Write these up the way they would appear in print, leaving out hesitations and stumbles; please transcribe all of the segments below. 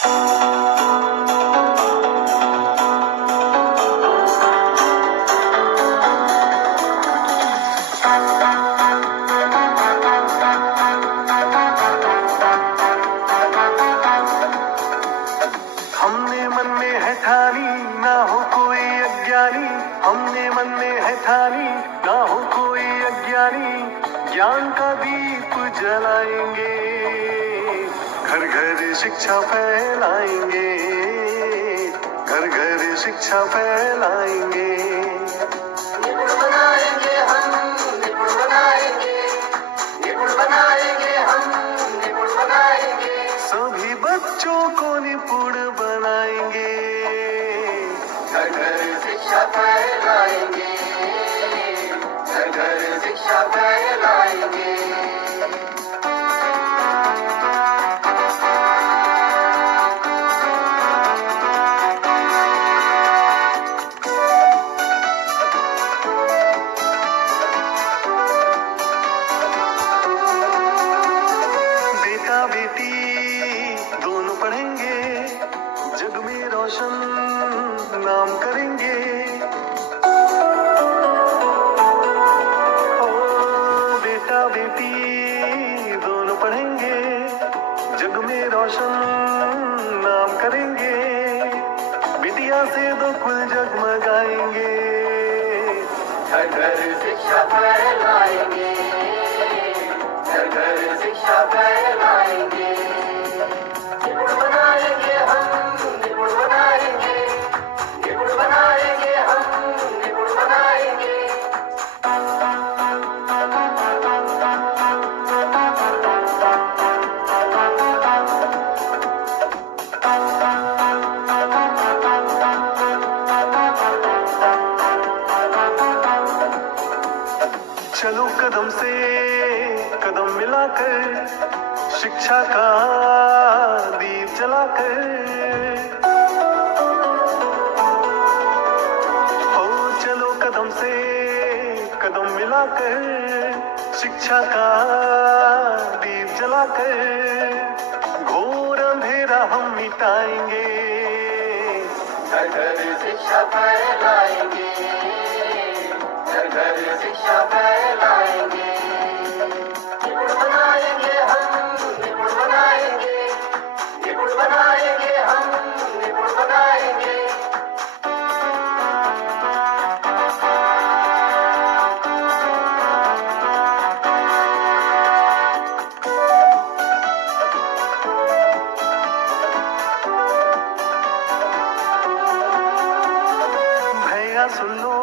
हमने मन में है ठानी ना हो कोई अज्ञानी, हमने मन में है ठानी ना हो कोई अज्ञानी, ज्ञान का दीप जलाएंगे, घर घर शिक्षा फैलाएंगे, घर घर शिक्षा फैलाएंगे। निपुण बनाएंगे हम, निपुण बनाएंगे, निपुण बनाएंगे हम, निपुण बनाएंगे। सभी बच्चों को निपुण बनाएंगे, घर घर शिक्षा फैलाएंगे, घर घर शिक्षा फैलाएंगे। बेटा बेटी दोनों पढ़ेंगे, जग में रोशन नाम करेंगे। ओ बेटा बेटी दोनों पढ़ेंगे, जग में रोशन नाम करेंगे। बिटिया से दो कुल जगमगाएंगे, घर घर शिक्षा फैलाएंगे, घर घर शिक्षा फैलाएंगे। निपुण बनाएंगे हम, निपुण बनाएंगे, निपुण बनाएंगे हम, निपुण बनाएंगे। चलो कदम से कदम मिलाकर, शिक्षा का दीप जलाकर। हो चलो कदम से कदम मिलाकर, शिक्षा का दीप जलाकर, घोर अंधेरा हम मिटाएंगे, घर घर शिक्षा फैलाएंगे, घर घर शिक्षा फैलाएंगे। निपुण बनाएंगे हम, निपुण बनाएंगे, निपुण बनाएंगे हम, निपुण बनाएंगे। भैया सुन लो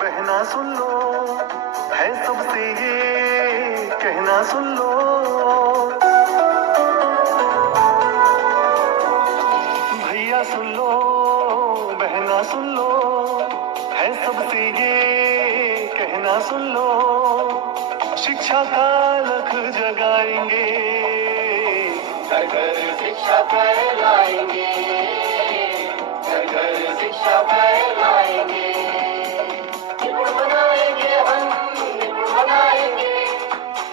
बहना सुन लो, है सबसे ये कहना सुन लो। भैया सुन लो बहना सुन लो, है सबसे ये कहना सुन लो। शिक्षा का लख जगाएंगे, घर घर शिक्षा फैलाएंगे, घर घर शिक्षा फैलाएंगे। निपुण बनाएंगे हम, निपुण बनाएंगे,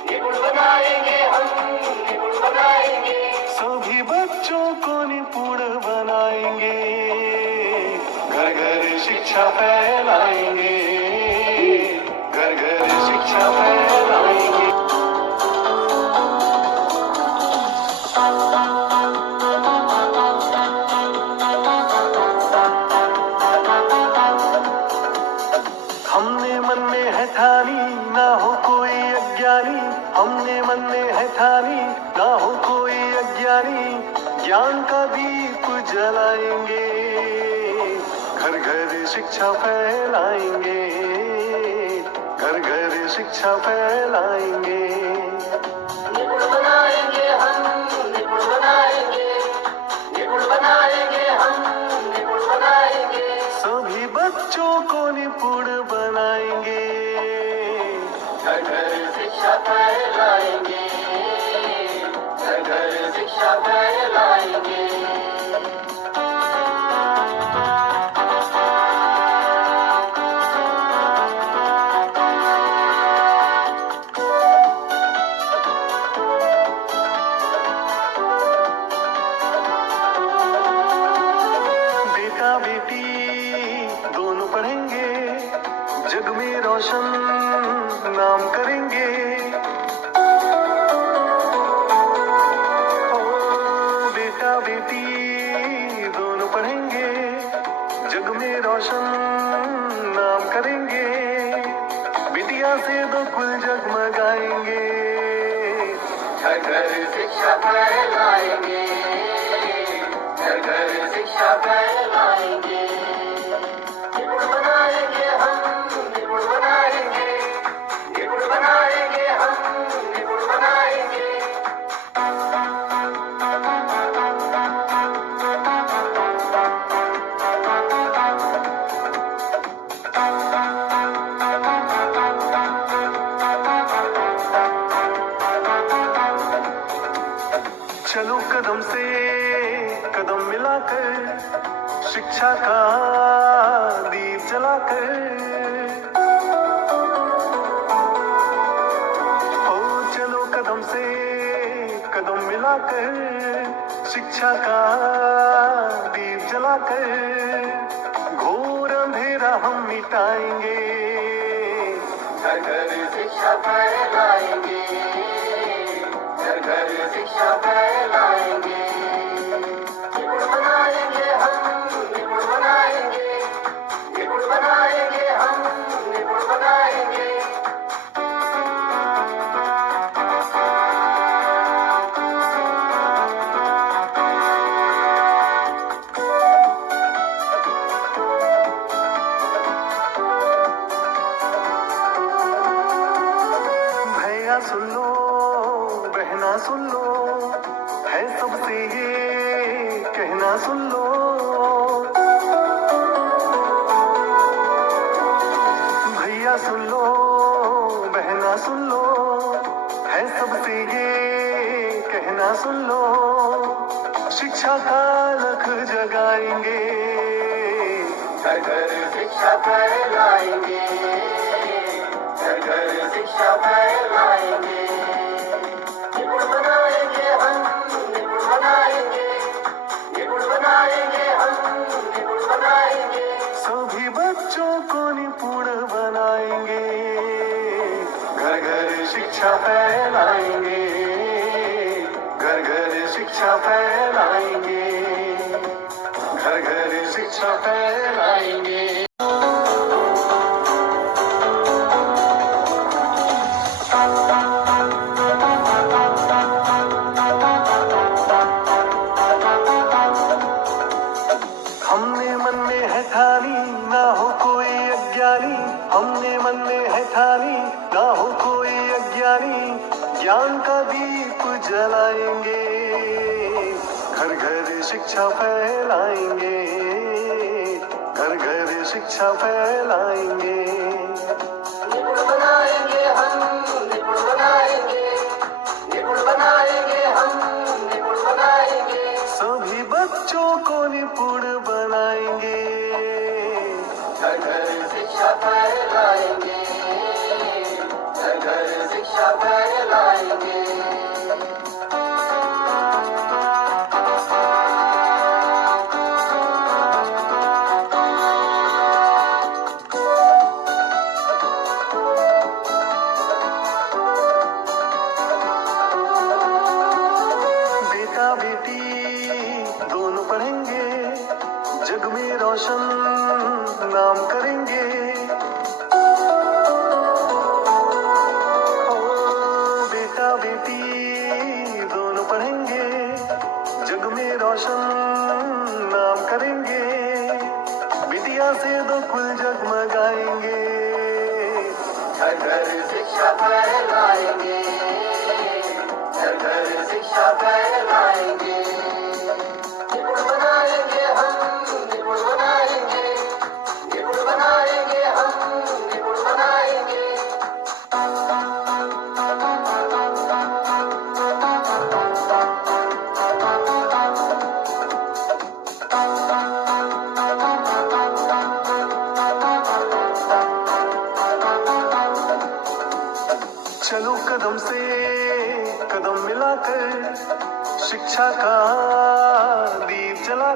निपुण बनाएंगे हम, निपुण बनाएंगे। सभी बच्चों को निपुण बनाएंगे, घर घर शिक्षा फैलाएंगे, घर घर शिक्षा फैलाएंगे। हमने मन में है ठानी ना हो कोई अज्ञानी, हमने मन में है ठानी ना हो कोई अज्ञानी, ज्ञान का दीप जलाएंगे, घर घर शिक्षा फैलाएंगे, घर घर शिक्षा फैलाएंगे। निपुण बनाएंगे हम, निपुण बनाएंगे, निपुण बनाएंगे हम, निपुण बनाएंगे। सभी बच्चों को निपुण बनाएंगे, घर घर शिक्षा फैलाएंगे, घर घर शिक्षा फैलाएंगे। रोशन नाम करेंगे। ओ बेटा बेटी दोनों पढ़ेंगे, जग में रोशन नाम करेंगे। बिटिया से दो कुल जगमगाएंगे, घर घर शिक्षा फैलाएंगे, घर घर शिक्षा फैलाएंगे। निपुण बनाएंगे हम, निपुण बनाएंगे, निपुण बनाएंगे हम, निपुण बनाएंगे। चलो कदम से कदम मिलाकर, शिक्षा का दीप जलाकर। ओ चलो कदम से कदम मिलाकर, शिक्षा का दीप जलाकर। घोर अंधेरा हम मिटाएंगे, घर घर शिक्षा फैलाएंगे, घर घर शिक्षा फैलाएंगे। निपुण बनाएंगे हम, निपुण बनाएंगे, निपुण बनाएंगे हम, निपुण बनाएंगे। भैया सुन लो, बहना सुन लो, है सबसे ये कहना सुन लो। भैया सुन लो, बहना सुन लो, है सबसे ये कहना सुन लो। शिक्षा का लख जगाएंगे, घर घर शिक्षा फैलाएंगे, घर घर शिक्षा फैलाएंगे। निपुण बनाएंगे हम, निपुण बनाएंगे, निपुण बनाएंगे हम, निपुण बनाएंगे। सभी बच्चों को निपुण बनाएंगे, घर घर शिक्षा फैलाएंगे, घर घर शिक्षा फैलाएंगे, घर घर शिक्षा फैलाएंगे। हमने मन में है ठानी, ना हो कोई अज्ञानी। हमने मन में है ठानी, ना हो कोई अज्ञानी। ज्ञान का दीप जलाएंगे, घर घर शिक्षा फैलाएंगे, घर घर शिक्षा फैलाएंगे। निपुण बनाएंगे हम, निपुण बनाएंगे, निपुण बनाएंगे हम, निपुण बनाएंगे। सभी बच्चों को निपुण बनाएंगे, घर घर शिक्षा फैलाएंगे, घर घर शिक्षा फैलाएंगे। बेटा बेटी दोनों पढ़ेंगे, जग में रोशन नाम करेंगे। ओ बेटा बेटी दोनों पढ़ेंगे, जग में रोशन नाम करेंगे। बिटिया से दो कुल जगमगाएंगे, घर घर शिक्षा फैलाएंगे, घर घर शिक्षा फैलाएंगे। निपुण बनाएंगे हम, निपुण बनाएंगे, निपुण बनाएंगे हम, निपुण बनाएंगे। चलो कदम से कदम मिलाकर, शिक्षा का दीप जला